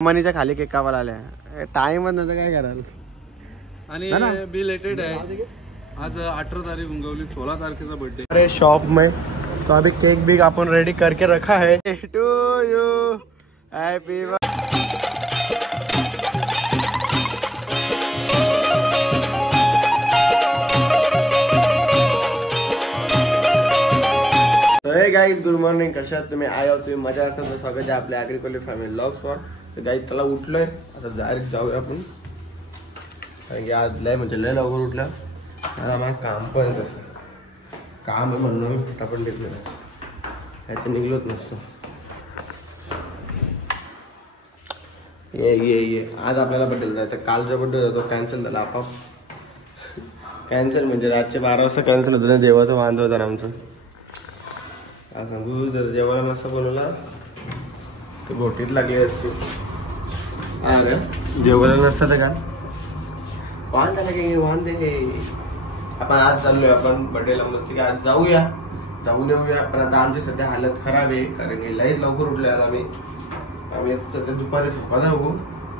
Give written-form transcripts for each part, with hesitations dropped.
मनीच्या खाली केक कापायला आल्या टाइमच नव्हतं काय कराल आणि बिलेटेड आहे आज 18 तारीख उंगवली 16 तारखेचा बर्थडे। अरे शॉप में तो अभी केक भी अपन रेडी करके रखा है to you happy guys good morning कशा तुम्ही आय तुम्ही मजा असाल तर स्वागत आहे आपल्या ॲग्रिकल्चर फॅमिली व्लॉग्स वर। तर गाइस चला उठलोय आता डायरेक्ट जाऊया आपण कारण की आज लय म्हणजे लय लवकर उठला आणि आम्हाला काम पण तसं काम आहे म्हणून फटाफट निघलो नाही तर निघलोच नसतो। ये आज आपल्याला बड्डे जायचं काल जो बड्डे होता तो कॅन्सल झाला आपाप कॅन्सल म्हणजे रातचे 12 वाजता कॅन्सल होतं ना देवाचं वांद होतं आमचं सांगू जर जेवायला मस्त बनवला तर गोटीत लागली असते अरे जेवायला नसतं तर का वांदे लागे वांदे आपण आज चाललोय आपण बड्डेला मस्त आज जाऊया जाऊन येऊया पण आता आमची सध्या हालत खराब आहे कारण की लईच लवकर उठले आज आम्ही सध्या दुपारी झोपायला बघू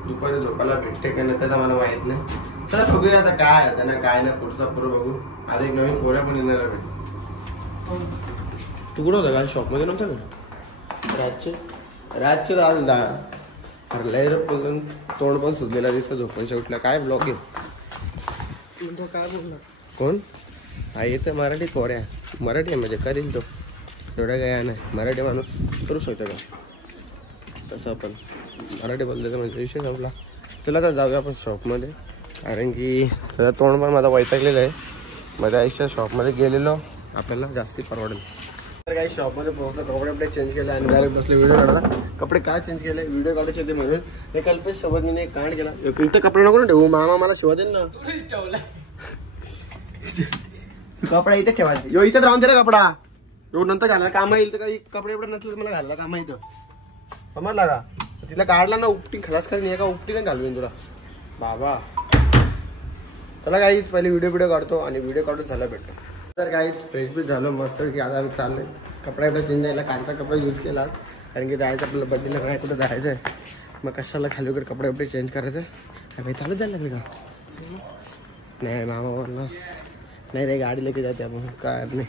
दुपारी झोपायला भेटते का नाही त्याचा मला माहित नाही। चला बघूया आता काय आता ना काय ना पुढचा पुढं बघू आज एक नवीन पोऱ्या पण येणार आहे। तू कुठं होता काल शॉपमध्ये नव्हता का रातचे आज लय तोंड पण सुचलेला दिसतं झोपायच्या उठल्या काय ब्लॉग आहे काय बोलला कोण हा येतं मराठी पोऱ्या मराठी आहे म्हणजे करील तो एवढा काय नाही मराठी माणूस करू शकतो का तसं आपण मराठी बोलतो म्हणजे विषय संपला। चला आता जाऊया आपण शॉपमध्ये कारण की सध्या तोंड पण माझा वैतागलेलं आहे माझ्या आयुष्यात शॉपमध्ये गेलेलो आपल्याला जास्ती परवडेल। तर काही शॉपमध्ये पोहोचलो कपडे चेंज केले आणि डायरेक्ट बसले व्हिडिओ काढला कपडे काय चेंज केले व्हिडिओ काढायचे ते म्हणून हे कल्पेश सोबत मी एक कांड केला इथं कपडे नको ना ठेवू मामा मला शिवा देईल ना कपडा इथे ठेवायचे यो इथं राहून दे ना कपडा यो नंतर घालला काम येईल तर काही कपडे एवढे नसले तर मला घालला काम इथं समजला का तिला काढला ना उपटी खलास करेन एका उपटी नाही घालवेन तुला बाबा। चला काहीच पहिले व्हिडिओ काढतो आणि व्हिडिओ काढून झाला भेटतो तर काहीच फ्रेश बी झालो मस्त की आता आम्ही चाललोय कपडा चेंज झाला कालचा कपडा यूज केला कारण की जायचं आपल्याला बड्डेला काय कुठं जायचं आहे मग कशाला खाली वगैरे कपडे चेंज करायचं भाई चालत जायला लागले का नाही मामा बोलला नाही रे गाडी लेके जाते आपण काय नाही।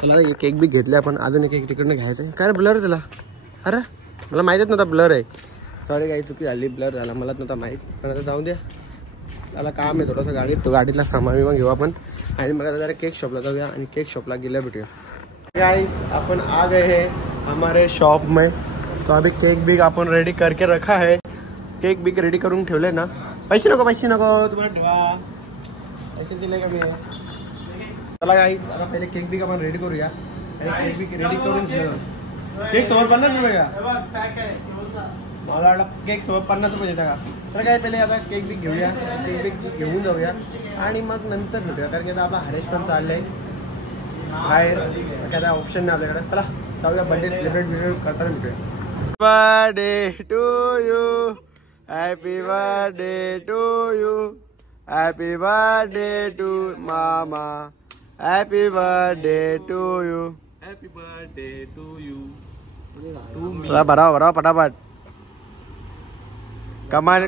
चला केक बी घेतले आपण अजून एक तिकडनं घ्यायचं काय रे ब्लर त्याला अरे मला माहीतच नव्हता ब्लर आहे सॉरी काही चुकी झाली ब्लर झाला मलाच नव्हता माहीत पण आता जाऊ द्या त्याला काम आहे थोडंसं गाडीत तो गाडीतला सामान विमान घेऊ आपण आणि मग आता जरा केक शॉपला जाऊया आणि केक शॉपला गेल्या भेटूया। गाइस अपन आ गए हैं हमारे शॉप में तो अभी केक भी अपन रेडी करके रखा है केक भी रेडी करून ठेवले ना पैसे नको तुम्हाला ठेवा पैसे दिले का मी चला गाइस आता पहिले केक भी आपण रेडी करूया आणि केक भी रेडी करून ठेवू केक 150 रुपये का मला वाटलं केक 150 रुपये देता का तर काय पहिले आता केक बी घेऊया केक बी घेऊन जाऊया आणि मग नंतर भेटूया कारण की आता आपला हरेश पण चाललंय बाहेर काय ऑप्शन नाही आपल्याकडे। चला जाऊया बर्थडे सेलिब्रेट व्हिडिओ करताना भेटूया। Birthday to you happy birthday to you happy birthday to मामा happy birthday to you happy birthday to you चला भरावा फटाफट कमान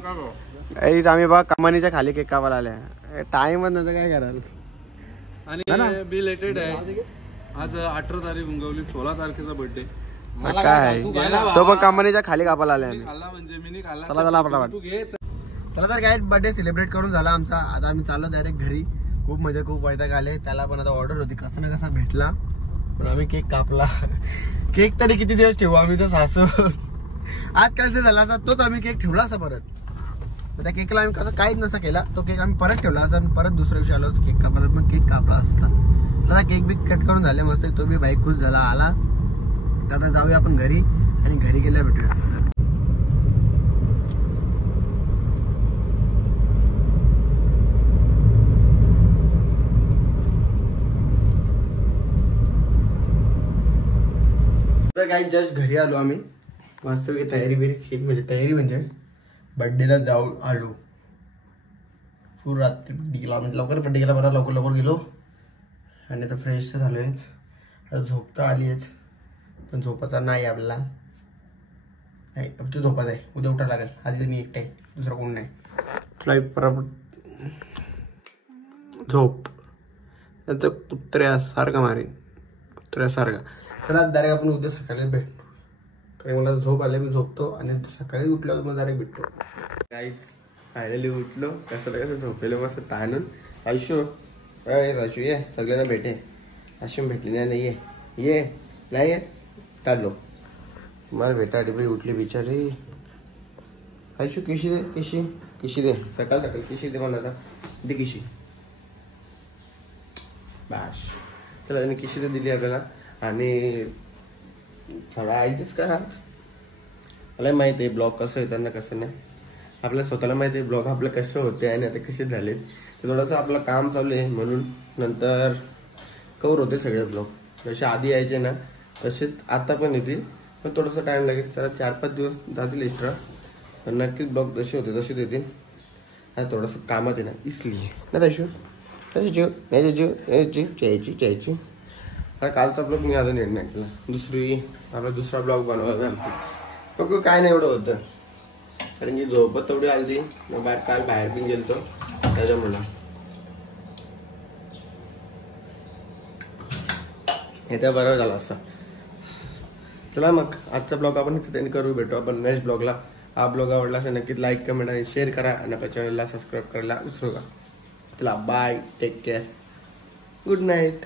आम्ही बघा कमानीच्या खाली केक कापायला आल्या टाइमच नव्हतं काय कराल आणि बिलेटेड आहे आज 18 तारीख उंगवली 16 तारखेचा बर्थडे काय तो पण कमानीच्या खाली कापायला आल्या म्हणजे मी खाल्ला चला फटाफट चला तर काय बर्थडे सेलिब्रेट करून झाला आमचा आता आम्ही चाललो डायरेक्ट घरी खूप म्हणजे खूप वैताग आले त्याला पण आता ऑर्डर होती कसा ना कसा भेटला पण आम्ही केक कापला केक तरी किती दिवस ठेवू आम्ही तर सासू आजकाल ते झाला असा तोच आम्ही केक ठेवला असा परत त्या केकला आम्ही कसं काहीच नसा केला तो केक आम्ही परत ठेवला असं आम्ही परत दुसऱ्या दिवशी आलो केक कापायला मग केक कापला असता आता केक बी कट करून झाले मस्त तो बी बाईक खुश झाला आला तर आता जाऊया आपण घरी आणि घरी गेल्या भेटूया। तर काही जस्ट घरी आलो आम्ही मस्त तयारी बिरी केक म्हणजे तयारी म्हणजे बर्थडेला जाऊन आलो पूर्ण रात्री बड्डे केला म्हणजे लवकर बड्डे केला बरं लवकर गेलो आणि आता फ्रेश तर झालोय आता झोप तर आली आहेच पण झोपाचा नाही आपल्याला नाही तू झोपात आहे, उद्या उठा लागेल. आधी तर मी एकटा आहे, दुसरा कोण नाही. तुला बरोबर झोप त्याचं कुत्र्यासारखा मारेन, कुत्र्यासारखा. चला डायरेक्ट आपण उद्या सकाळी भेटतो, कारण मला झोप आले, मी झोपतो आणि सकाळी उठल्यावर मग डायरेक्ट भेटतो. काही फायनली उठलो, कसं झोपेलो मस्त ताणून. आयुष्य आयुष्य ये सगळ्यांना भेटे. आयुष्य भेटली नाही ये नाही ये काढलो मला भेटायला बाई. उठली बिचारी. आयुष्य किशी दे, किशी दे, सकाळ किशी दे मला. आता दे किशी. बाश चला त्यांनी किशी तर दिली आपल्याला. आणि थोडा ॲडजस्ट करा. मला माहिती आहे ब्लॉग कसं आहे त्यांना कसं नाही. आपल्याला स्वतःला माहिती आहे ब्लॉग आपलं कसं होते आणि आता कसे झाले. तर थोडंसं आपलं काम चालू आहे म्हणून नंतर कवर होते सगळे ब्लॉग. जसे आधी यायचे ना तसेच आता पण येतील, पण थोडंसं टाईम लागेल. चला 4-5 दिवस जातील एक्स्ट्रा, पण नक्कीच ब्लॉग जसे होते तसेच येतील. आणि थोडंसं कामात आहे ना इसलिए ना तशू चायची. हा कालचा ब्लॉग मी अजून येत नाही त्याला. दुसरा ब्लॉग बनवायला बघू. काय नाही एवढं होतं, कारण की झोपत तेवढी आली. मग काल बाहेर पण गेलतो त्याच्यामुळे हे त्या बरोबर झालं असं. चला मग आजचा ब्लॉग आपण इथे त्यांनी करू. भेटू आपण नेक्स्ट ब्लॉगला. हा ब्लॉग आवडला असेल नक्कीच लाईक कमेंट आणि शेअर करा आणि आपल्या चॅनलला सबस्क्राईब करायला विसरू नका. चला bye, take care, good night.